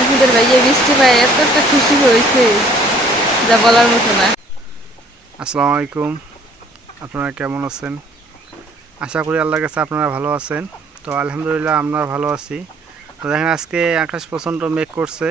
আপনাদের ভাইয়া বৃষ্টি পায় এত একটা খুশি হয়েছে, যা বলার মতো না। আসসালামু আলাইকুম। আপনারা কেমন আছেন? আশা করি আল্লাহর কাছে আপনারা ভালো আছেন। তো আলহামদুলিল্লাহ আমরা ভালো আছি। তো দেখেন, আজকে আকাশ প্রচণ্ড মেঘ করছে।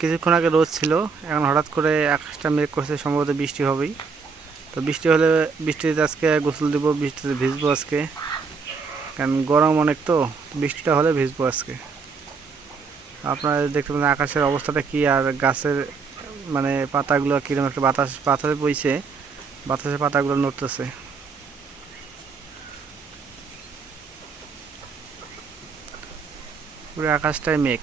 কিছুক্ষণ আগে রোদ ছিল, এখন হঠাৎ করে আকাশটা মেঘ করছে, সম্ভবত বৃষ্টি হবেই। তো বৃষ্টি হলে বৃষ্টিতে আজকে গোসল দিব, বৃষ্টিতে ভিজবো আজকে। কারণ গরম অনেক তো, বৃষ্টিটা হলে ভিজবো আজকে। আপনারা দেখতে পাচ্ছেন আকাশের অবস্থাটা কি আর গাছের মানে পাতাগুলো কীরকম একটা বাতাস, বাতাসে বইছে, বাতাসের পাতাগুলো নড়তেছে। পুরো আকাশটাই মেঘ।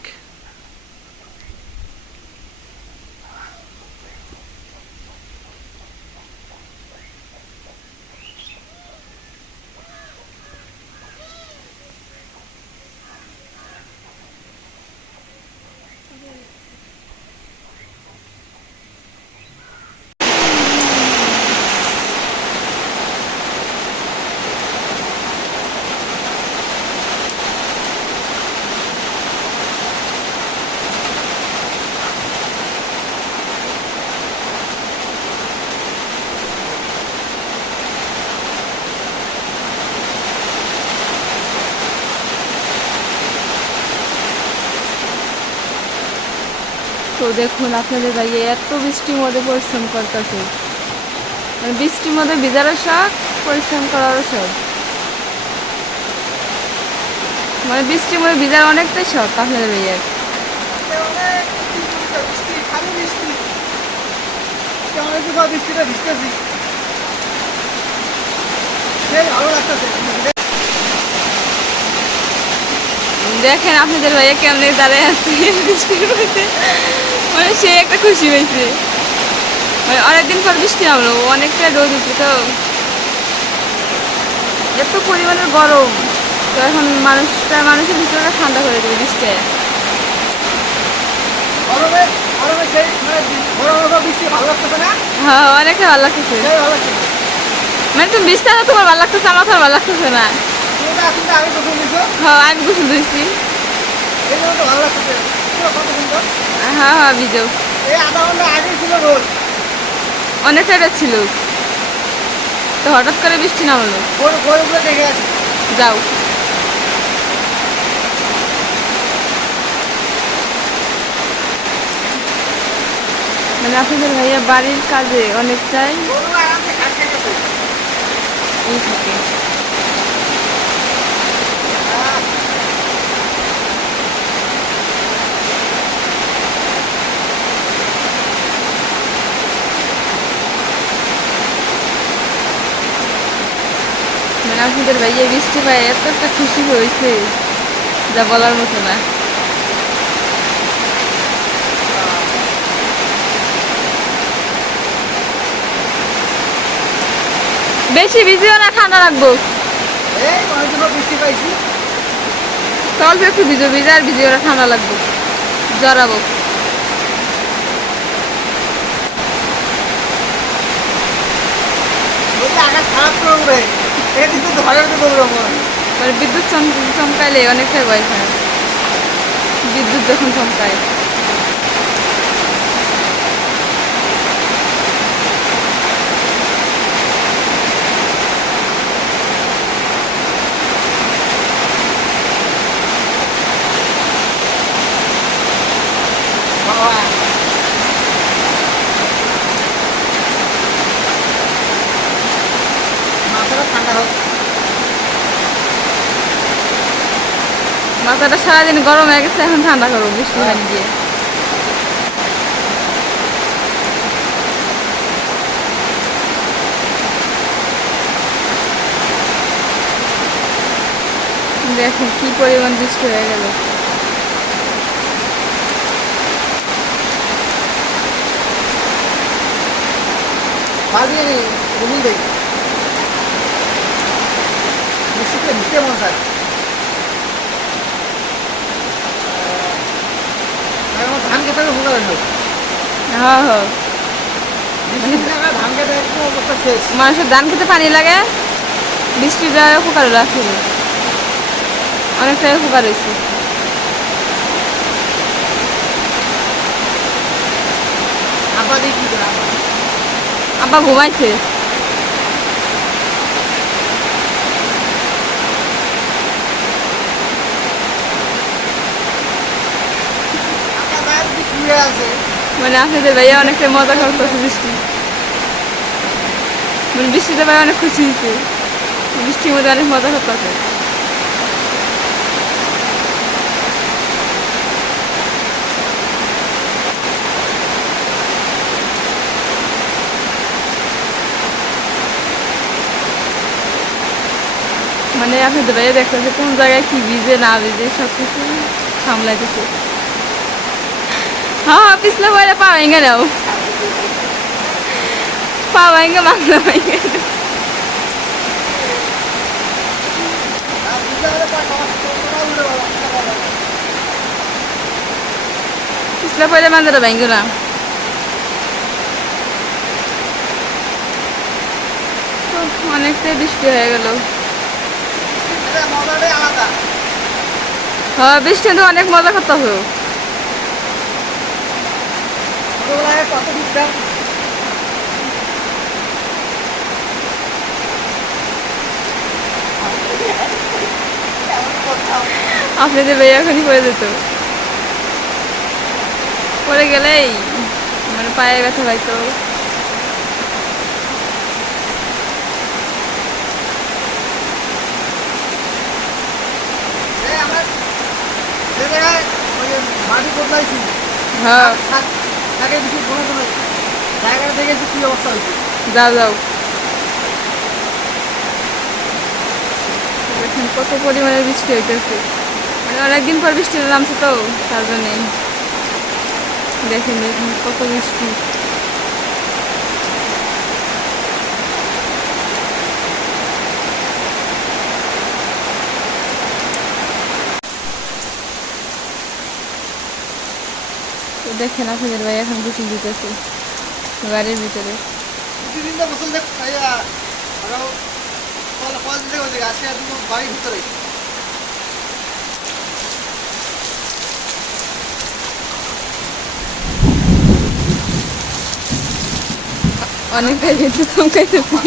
দেখুন আপনাদের ভাইয়া, এত বৃষ্টির মধ্যে পরিশ্রম করতেছে। মানে বৃষ্টির মধ্যে ভিজারও শখ পরিশ্রম করারও শখ। মানে বৃষ্টির মধ্যে ভিজার অনেকটাই শখ আপনাদের ভাইয়ার। দেখেন আপনাদের ভাইয়া কেমনে দাঁড়ায় আছে বৃষ্টির মধ্যে। মানে সে একটা খুশি হয়েছে। মানে অনেকদিন পর বৃষ্টি নামলো অনেকটা রোদ উঠছে তো। এত পরিমাণের গরম তো এখন মানুষটা মানুষের ভিতরে ঠান্ডা করে দেবে বৃষ্টি মানে বৃষ্টি ভালো লাগতেছে না? হ্যাঁ অনেকটা ভালো লাগতেছে। ভালো লাগছে মানে তুমি বৃষ্টি না তোমার ভালো লাগতেছে আমার তো ভালো লাগতেছে না। হ্যাঁ আমি গোসল ভালো লাগতেছে। হ্যাঁ হ্যাঁ এই আধা ছিল এটা ছিল। তো হঠাৎ করে বৃষ্টি নামলো। যাও। মানে আপনাদের ভাইয়া বাড়ির কাজে অনেকটাই থাকে। আপনাদের ভাইয়া বৃষ্টি পায় এত একটা খুশি হয়েছে। যা বলার মতো না। বেশি ভিজিও না ঠান্ডা রাখব এই অনেকদিন বৃষ্টি পাইছি। তো অল্প একটু ভিজো ভিজে আর ভিজিও না ঠান্ডা লাগবে। জড়াবো। আকাশ খারাপ করে এই কিন্তু ধরে উঠে দৌড়াবো মানে বিদ্যুৎ চম- চমকাইলে অনেকটাই ভয় হয় বিদ্যুৎ যখন চমকায় বাবা মাথাটা ঠান্ডা হোক মাথাটা সারাদিন গরম হয়ে গেছে, এখন ঠান্ডা করব, বৃষ্টি পানি দিয়ে দেখুন কি পরিমাণ বৃষ্টি হয়ে গেল। বৃষ্টিতে ভিজতে মন চায়। টাকা হুঙ্গার লোক মানুষের ধান খেতে পানি লাগে বৃষ্টির দ্বারা কুকার লাগছিল অনেকটাই কুকার হয়েছে। আব্বা ঘুমাইছে। মানে আপনাদের ভাইয়া অনেকটা মজা করতেছে বৃষ্টি। মানে বৃষ্টিতে ভাই অনেক খুশি হয়েছে। বৃষ্টির মধ্যে অনেক মজা করতেছে। মানে ভাইয়া দেখতেছে কোন জায়গায় কি ভিজে, না ভিজে সব কিছু সামলাইতেছে। হ্যাঁ পিছলে পরে পা ভেঙে নাও পা ভেঙে মাংস ভেঙে নাও। আর বুঝতে পারলে পা খাওয়া তোমরা উঠে বলো পিছলে পরে মাংসটা ভেঙে না উফ, অনেকটাই বৃষ্টি হয়ে গেল হ্যাঁ বৃষ্টি তো অনেক মজা করতেছো ছোটবেলায় কত করতাম আপনাদের ভাইয়া এখনই পড়ে যেত। পড়ে গেলেই মানে পায়ে ব্যথা পাইতো। এই আমরা যে জায়গায় ওই যে মাটি হ্যাঁ। যাও যাও। দেখেন, কত পরিমাণে বৃষ্টি হইতেছে। মানে অনেকদিন পর বৃষ্টি নামছে তো, তার জন্যই দেখেন দেখেন কত বৃষ্টি। দেখেন আপনাদের ভাই এখন গোসল দিতেছে বাড়ির ভিতরে। বাড়ির ভিতরে। অনেকটাই চমকাইতেছি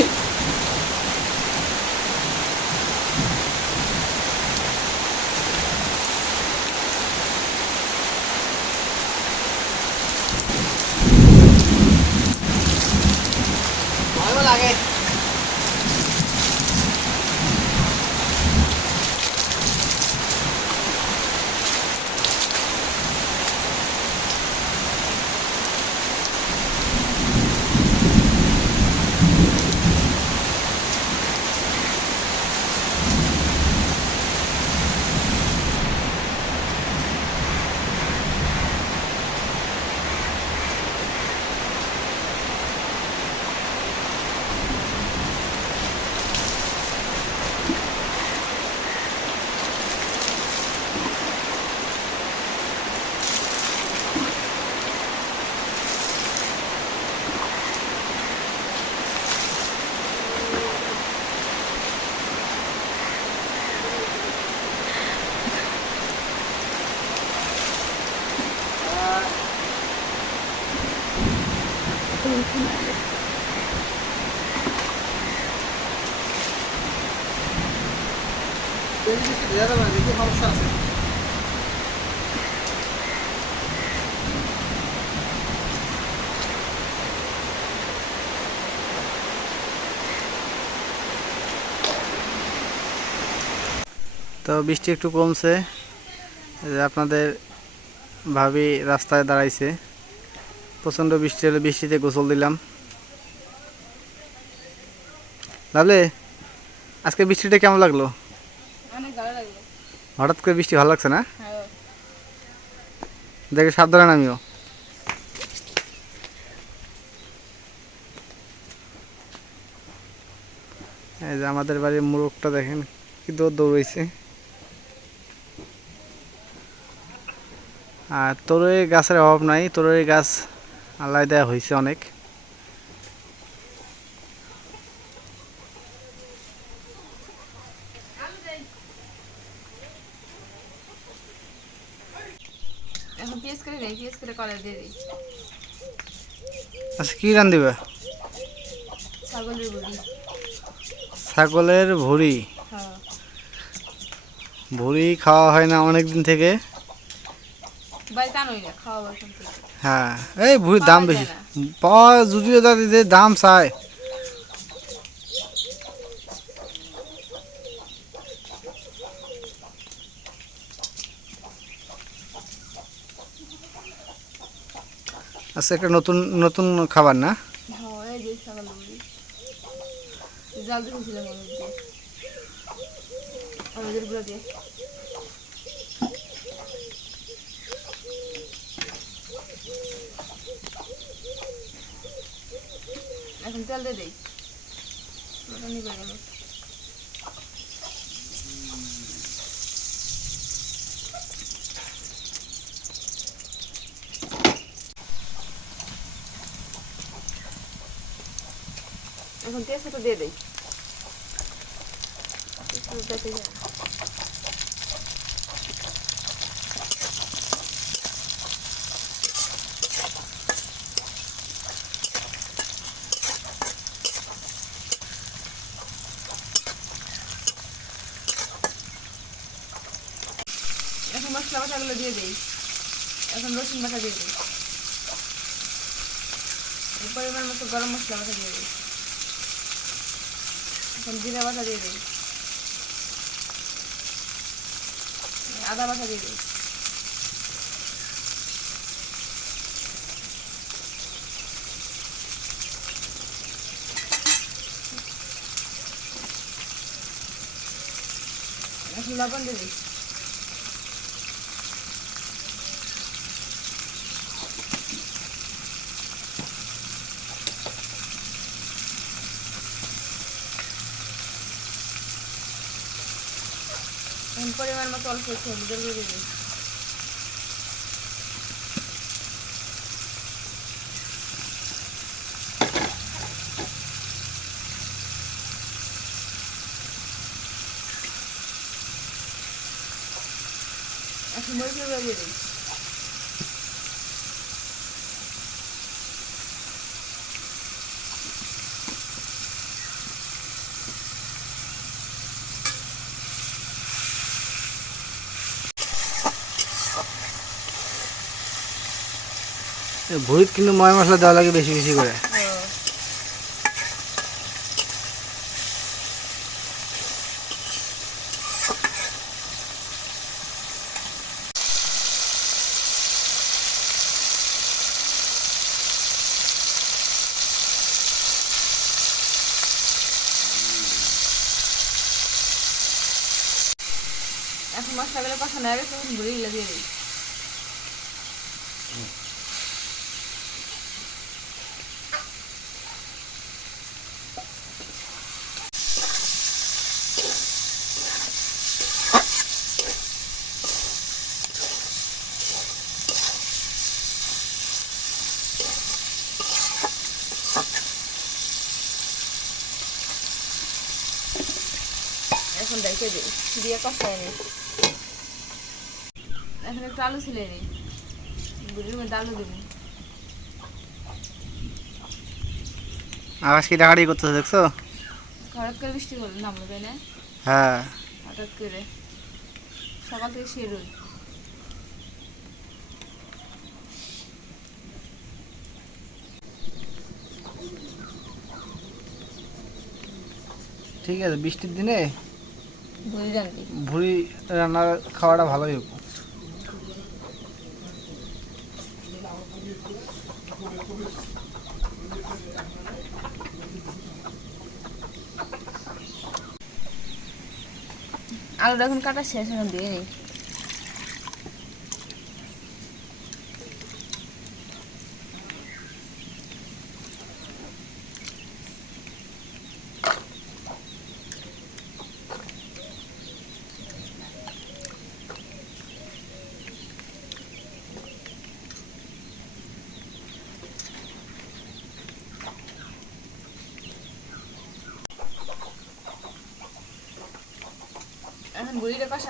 তো বৃষ্টি একটু কমছে আপনাদের ভাবি রাস্তায় দাঁড়াইছে। প্রচণ্ড বৃষ্টি হলে বৃষ্টিতে গোসল দিলাম। লাভলে আজকে বৃষ্টিটা কেমন লাগল? হঠাৎ করে বৃষ্টি ভালো লাগছে না? হ্যাঁ। দেখে সাবধানে নামিও। এই যে আমাদের বাড়ির মোরগটা দেখেন কি দৌড় দৌড়াইছে। আর তরুই গাছের অভাব নাই তরুই গাছ আল্লাহ দেওয়া হয়েছে অনেক। দিয়ে আচ্ছা কী রান দিবে ছাগলের ভুড়ি? হ্যাঁ। ভুড়ি খাওয়া হয় না অনেক দিন থেকে বাড়িতে আনোই না খাওয়া বলছেন হ্যাঁ এই ভুড়ির দাম বেশি। যায় পাওয়া যদিও দাদি যে দাম চায়। আচ্ছা একটা নতুন নতুন খাবার না? হ্যাঁ এই যে ছাগলের বড়ি জাল দিয়েছিলাম হলুদ দিয়ে হলুদের গুঁড়ো দিয়ে এখন তেল দিয়ে দেই ওটা নিবে গেল এখন তেজপাতা দিয়ে দেই তেজপাতা দিয়ে দেই। এখন মশলা বাটাগুলো দিয়ে দিই এখন রসুন বাটা দিয়ে দিই এই পরিমাণ মতো গরম মশলা বাটা দিয়ে দিই এখন জিরা বাটা দিয়ে দিই। আদা বাটা দিয়ে দিই। লবণ দিয়ে দিই এখন মতো অল্প একটু হলুদের গুঁড়ো দিয়ে এখন মরিচের দিয়ে দিই ভুড়িত কিন্তু ময় মশলা দেওয়া লাগে বেশি বেশি করে। এখন মশলাগুলো কষানো গেছে, এখন গুঁড়িগুলো দিয়ে দিই। এখন দেখে দিই দিয়ে কষায় নিই। এখন একটু আলু ছিলে নিই। বুড়ির মধ্যে আলু দিবি আকাশ কি টাকাটি করতেছে দেখছ? হঠাৎ করে বৃষ্টি করল নামলো তাই না? হ্যাঁ। হঠাৎ করে। সকাল থেকে শুয়ে রোদ। ঠিক আছে বৃষ্টির দিনে ভুড়ি রান্না খাওয়াটা ভালোই হোক আলুটা এখন কাটা শেষ এখন দিয়ে নিই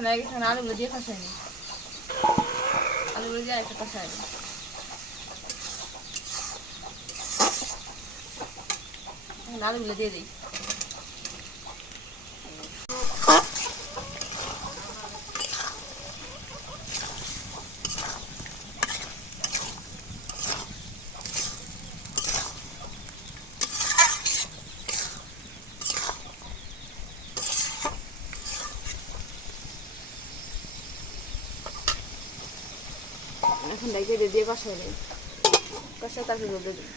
কষানো হয়ে গেছে আলুগুলো দিয়ে কষাই নি আলুগুলো দিয়ে আরেকটা কষাই আলুগুলো দিয়ে দিই। দেয় কষা তারপরে রোদে দিই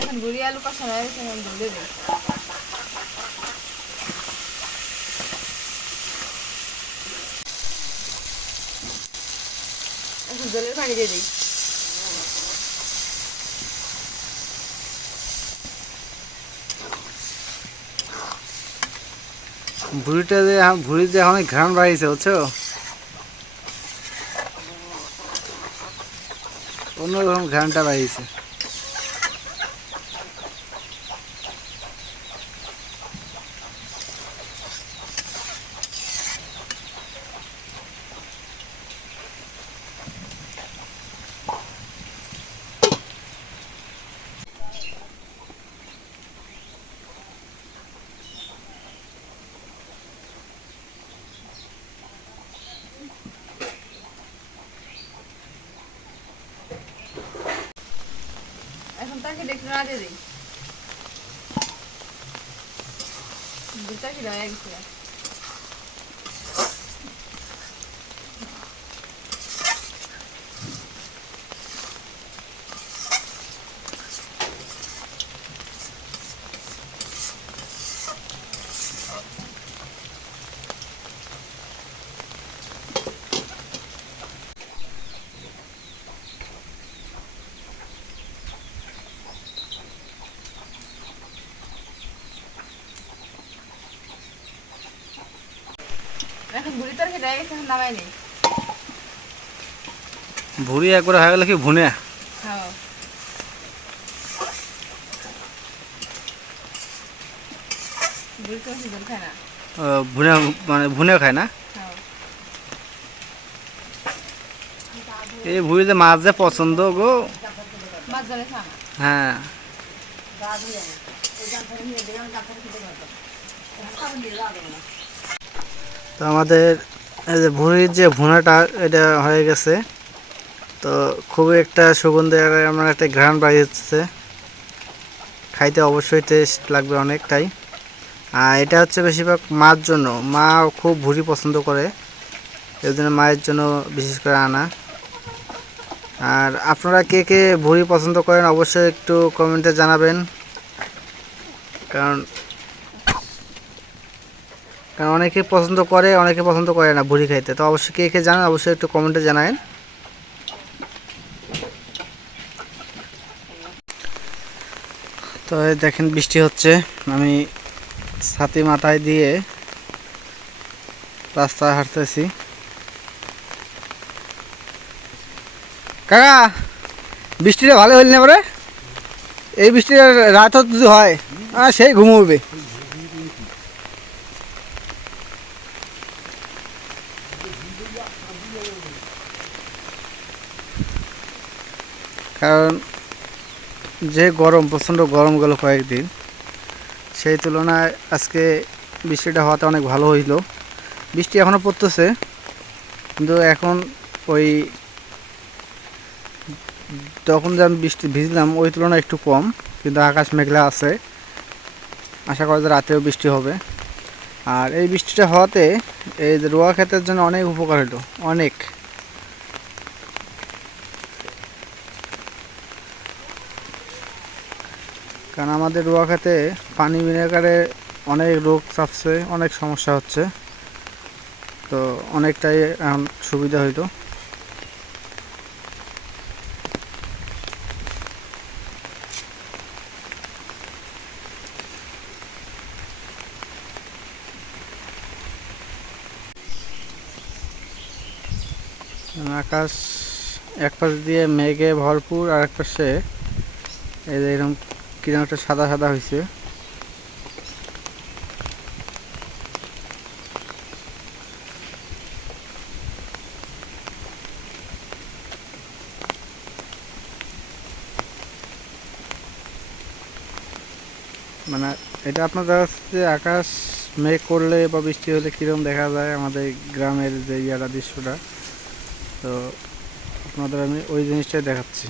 এখন গুড়ি আলু কষা হয়ে গেছে, এখন রোদে দিই এখন জলের পানি দিয়ে দিই। ভুড়িটা যে ভুড়ি যে অনেক ঘ্রাণ বাড়িয়েছে বুঝছ? অন্যরকম ঘ্রাণটা বাড়িয়েছে দিয়ে দিই দুটা কিলো হয়ে গেছে এখন বুড়ি তরকারি হয়ে গেছে নামাই নেই। ভুড়ি একবার হয়ে গেলে কি ভুনে হ্যাঁ। ভুনে মানে ভুনে খায় না? হ্যাঁ। এই ভুড়িতে মাছ যে পছন্দ গো। হ্যাঁ। তো আমাদের এই যে ভুঁড়ির যে ভুনাটা, এটা হয়ে গেছে। তো খুবই একটা সুগন্ধি আমার একটা ঘ্রাণ বাড়ি হচ্ছে। খাইতে অবশ্যই টেস্ট লাগবে অনেকটাই। আর এটা হচ্ছে বেশিরভাগ মার জন্য। মা খুব ভুড়ি পছন্দ করে। এই জন্য মায়ের জন্য বিশেষ করে আনা। আর আপনারা কে কে ভুড়ি পছন্দ করেন অবশ্যই একটু কমেন্টে জানাবেন। কারণ কারণ অনেকে পছন্দ করে অনেকে পছন্দ করে না ভুড়ি খাইতে। তো অবশ্যই কে কে জানেন অবশ্যই একটু কমেন্টে জানাবেন তো দেখেন বৃষ্টি হচ্ছে। আমি ছাতি মাথায় দিয়ে রাস্তায় হাঁটতেছি। কাকা বৃষ্টিটা ভালো হইল না পরে? এই বৃষ্টিটা রাত হয় আহ, সেই ঘুমোবে কারণ যে গরম, প্রচণ্ড গরম গেল কয়েকদিন, সেই তুলনায় আজকে বৃষ্টিটা হওয়াতে অনেক ভালো হইল। বৃষ্টি এখনও পড়তেছে, কিন্তু এখন ওই তখন যে আমি বৃষ্টি ভিজলাম, ওই তুলনায় একটু কম, কিন্তু আকাশ মেঘলা আছে। আশা করা যায় রাতেও বৃষ্টি হবে। আর এই বৃষ্টিটা হওয়াতে এই যে রোয়া ক্ষেতের জন্য অনেক উপকার হলো অনেক কারণ আমাদের রোয়া খেতে পানি বিনিয়োগারে অনেক রোগ চাপছে, অনেক সমস্যা হচ্ছে। তো অনেকটাই এখন সুবিধা হইতো আকাশ এক পাশ দিয়ে মেঘে ভরপুর আর এক পাশে এরকম কিরানোটা সাদা সাদা হয়েছে মানে এটা আপনাদের যে আকাশ মেঘ করলে বা বৃষ্টি হলে কিরম দেখা যায় আমাদের গ্রামের যে ইয়ারা দৃশ্যটা? তো আপনাদের আমি ওই জিনিসটাই দেখাচ্ছি।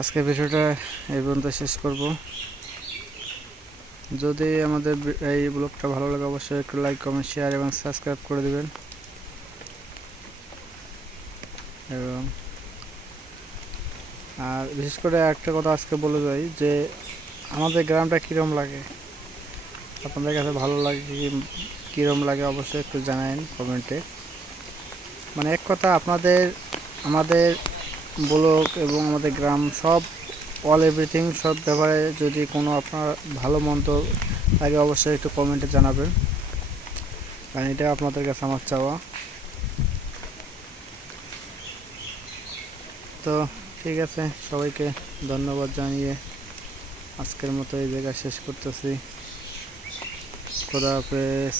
আজকে ভিডিওটা এই পর্যন্ত শেষ করব। যদি আমাদের এই ব্লগটা ভালো লাগে, অবশ্যই একটু লাইক কমেন্ট শেয়ার এবং সাবস্ক্রাইব করে দেবেন। এবং আর বিশেষ করে একটা কথা আজকে বলে যাই, যে আমাদের গ্রামটা কীরকম লাগে? আপনাদের কাছে ভালো লাগে কি কীরকম লাগে অবশ্যই একটু জানাবেন কমেন্টে। মানে এক কথা, আপনাদের, আমাদের ব্লক এবং আমাদের গ্রাম, সব অল এভরিথিং সব ব্যাপারে যদি কোনো আপনার ভালো মন্দ লাগে অবশ্যই একটু কমেন্টে জানাবেন। কারণ এটা আপনাদের কাছে আমার চাওয়া। তো ঠিক আছে, সবাইকে ধন্যবাদ জানিয়ে আজকের মতো এই জায়গায় শেষ করতেছি। খোদা হাফেজ।